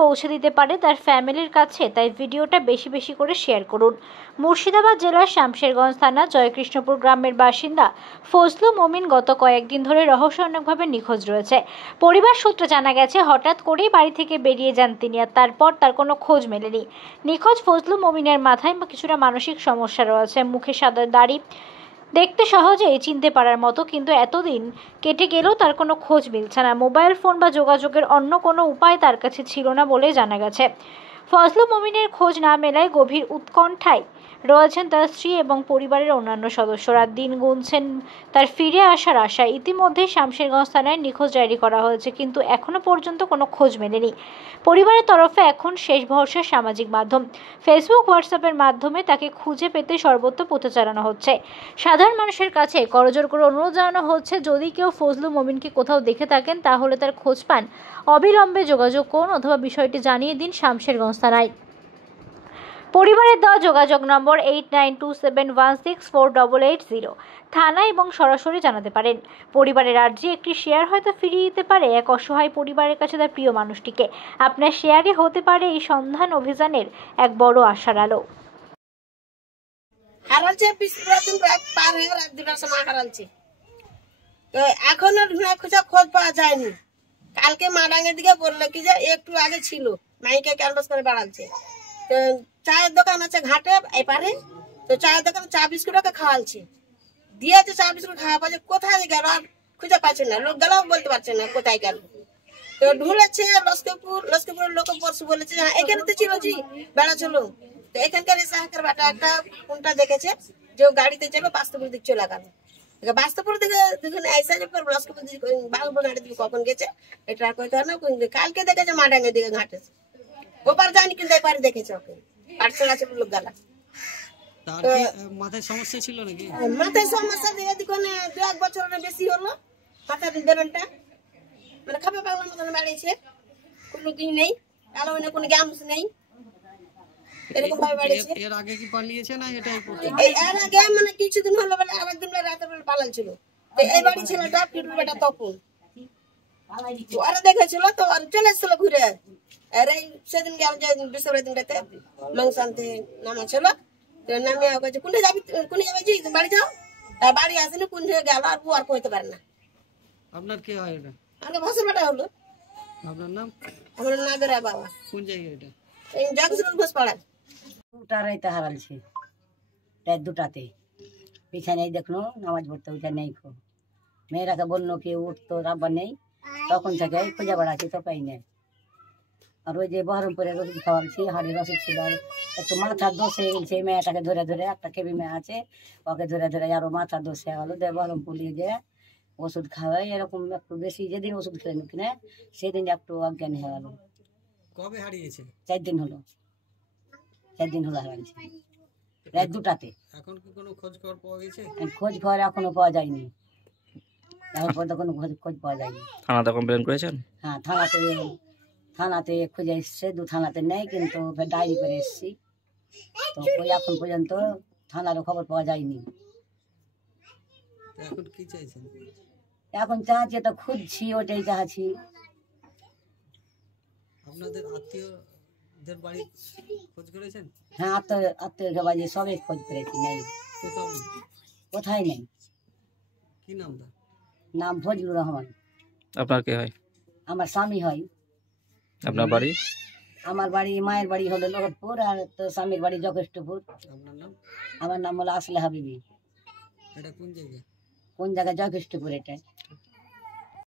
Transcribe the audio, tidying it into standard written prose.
পৌঁছে দিতে পারে তার ফ্যামিলির কাছে, তাই ভিডিওটা বেশি বেশি করে শেয়ার করুন। মুর্শিদাবাদ জেলার শামশেরগঞ্জ থানা জয়কৃষ্ণপুর গ্রামের বাসিন্দা ফজলু মমিন গত কয়েকদিন ধরে রহস্যজনকভাবে নিখোঁজ রয়েছে। পরিবার সূত্রে জানা গেছে, হঠাৎ করেই বাড়ি থেকে বেরিয়ে যান তিনি, আর তারপর তার কোনো খোঁজ মেলেনি। নিখোঁজ ফজলু মমিনের মাথায় কিছুটা মানসিক সমস্যা রয়েছে। মুখে সাদা দাড়ি, দেখতে সহজেই চিনতে পারার মতো, কিন্তু এতদিন কেটে গেলেও তার কোনো খোঁজ মিলছে না। মোবাইল ফোন বা যোগাযোগের অন্য কোনো উপায় তার কাছে ছিল না বলে জানা গেছে। ফজলু মমিনের খোঁজ না মেলায় গভীর উৎকণ্ঠায় রয়েছেন তার স্ত্রী এবং পরিবারের অন্যান্য সদস্যরা। দিন গুনছেন তার ফিরে আসার আশায়। ইতিমধ্যে শামশেরগঞ্জ থানায় নিখোঁজ ডায়েরি করা হয়েছে, কিন্তু এখনো পর্যন্ত কোনো খোঁজ মেলেনি। পরিবারের তরফে এখন শেষ ভরসা সামাজিক মাধ্যম, ফেসবুক, হোয়াটসঅ্যাপের মাধ্যমে তাকে খুঁজে পেতে সর্বত্র প্রচার চালানো হচ্ছে। সাধারণ মানুষের কাছে করজোড়ে করে অনুরোধ জানানো হচ্ছে, যদি কেউ ফজলু মমিনকে কোথাও দেখে থাকেন তাহলে তার খোঁজ পান, অবিলম্বে যোগাযোগ করুন অথবা বিষয়টি জানিয়ে দিন শামশেরগঞ্জ থানায়। পরিবারের দেওয়া যোগাযোগ নম্বর 8927164880। থানা এবং সরাসরি জানাতে পারেন। পরিবারের আর্জি, একটি শেয়ার হয়তো ফিরিয়ে দিতে পারে এক অসহায় পরিবারের কাছে তার প্রিয় মানুষটিকে। আপনার শেয়ারই হতে পারে এই সন্ধান অভিযানের এক বড় আশার আলো। হারালছে পার হয়ে রাত 2টার সময় হারালছে, তো এখনো খোঁজা খোঁজ পাওয়া যায়নি। কালকে মাডাঙ্গের দিকে বললো কি যে একটু আগে ছিল, মাইকে ক্যানভাস করে বেড়াচ্ছে। তো চায়ের দোকান আছে ঘাটে এপারে, তো চায়ের দোকানে চা বিস্কুট ওকে খাওয়ালছে, দিয়েছে চা বিস্কুট খাওয়া পাচ্ছে। কোথায় গেল আর খুঁজে পাচ্ছে না, লোক গেলাও বলতে পারছে না কোথায় গেল। তো ঢুলেছে লস্করপুরের লোক পরশু বলেছে হ্যাঁ এখানে তো ছিল জি বেড়াচ্ছিল। তো এখানকার সাহাকের বাটা একটা কোনটা দেখেছে যে গাড়িতে যাবে বাস্তবপুর দিক চলে গেল। বাস্তবপুর দিকে দেখুন ऐसा যে লস্করপুর দিকে বাগবো গাড়ি দিকে কখন গেছে এটা কইতে হয় না। কালকে দেখেছে মাডাঙ্গের দিকে ঘাটেছে, ওপার জানি কিন্তু এপারে দেখেছে ওকে পাঠশালা ছিল লোক গেলা। মাথায় সমস্যা ছিল নাকি? মাথায় সমস্যা দিয়ে দেখুন 2-1 বছরের বেশি হলো মাথার বেরনটা, মানে খাপে পাগলার মতন বাড়িয়েছে, কোনো দিন নেই আলো নেই, কোনো জ্ঞান নেই, এরকম ভাবে বাড়িয়েছে। এর আগে কি পালিয়েছে না এটাই প্রথম? এর আগে মানে কিছুদিন হলো বলে আবার দিন রাতের বেলা পালাল ছিল। তো এই বাড়ি ছেলেটা পিটুর বেটা তপন ওরা দেখেছিল, তো আর চলে এসেছিল ঘুরে। আর এই সেদিন গেল যে বিশ্বরের দিনটাতে মাংস আনতে নামা ছিল, তো নামে কাছে কোনটা যাবি, কোনে যাবে জি বাড়ি যাও। বাড়ি আসেনি, কোন দিকে গেল আর ও আর কইতে পারে না। আপনার কি হয় এটা? আমাকে ভাষার বেটা হলো। আপনার নাম? আমার নাগরা বাবা। কোন জায়গায় এটা? এই জাগসন ঘোষ পাড়া। 2টা রাইতে হারালছে, রাত 2টাতে পিছনে দেখলো নামাজ পড়তে উঠে নেই। মেয়েরাকে বললো কি উঠতো, রাব্বা নেই, তখন থেকে খুঁজে বেড়াচ্ছি তো পাই না। আর ওই যে বহরমপুরে রসিদ খাওয়ালছি, হাড়ি রসিদ ছিল, একটু মাথার দোষ হয়ে গেছে। মেয়েটাকে ধরে ধরে, একটা কেবি মেয়ে আছে ওকে ধরে ধরে আরো মাথার দোষ হয়ে গেলো। বহরমপুর নিয়ে যে ওষুধ খাওয়াই, এরকম একটু বেশি যেদিন ওষুধ খেলেন কিনে সেদিন একটু অজ্ঞান হয়ে গেল। কবে হারিয়েছে? 4 দিন হলো, 4 দিন হলো হারালছে রাত 2টাতে। এখন কি কোনো খোঁজ খবর পাওয়া গেছে? খোঁজ খবর এখনো পাওয়া যায়নি, এখন পর্যন্ত কোনো খোঁজ পাওয়া যায়নি। থানাতে কমপ্লেন করেছেন? হ্যাঁ, থানাতে খুঁজে এসছে, 2 থানাতে নেই, কিন্তু ডায়েরি করে এসছি। তো এখন পর্যন্ত থানারও খবর পাওয়া যায়নি। এখন কি চাইছেন? এখন চাচ্ছি, তো খুঁজছি, ওটাই চাচ্ছি। আপনাদের আত্মীয়দের বাড়ি খোঁজ করেছেন? হ্যাঁ, আত্মীয় বাড়ি সবাই খোঁজ করেছি, নেই, কোথাও নেই? কোথায় নেই। কি নাম তার? নাম ফজলুর রহমান। আপনার কে হয়? আমার স্বামী হয়। আপনার বাড়ি? আমার বাড়ি, মায়ের বাড়ি হলো লোহটপুর, আর তো স্বামীর বাড়ি জগেষ্টপুর। আপনার নাম? আমার নাম হলো আসলে হাবিবি। এটা কোন জায়গায়? কোন জায়গায়? জগেষ্টপুর। এটা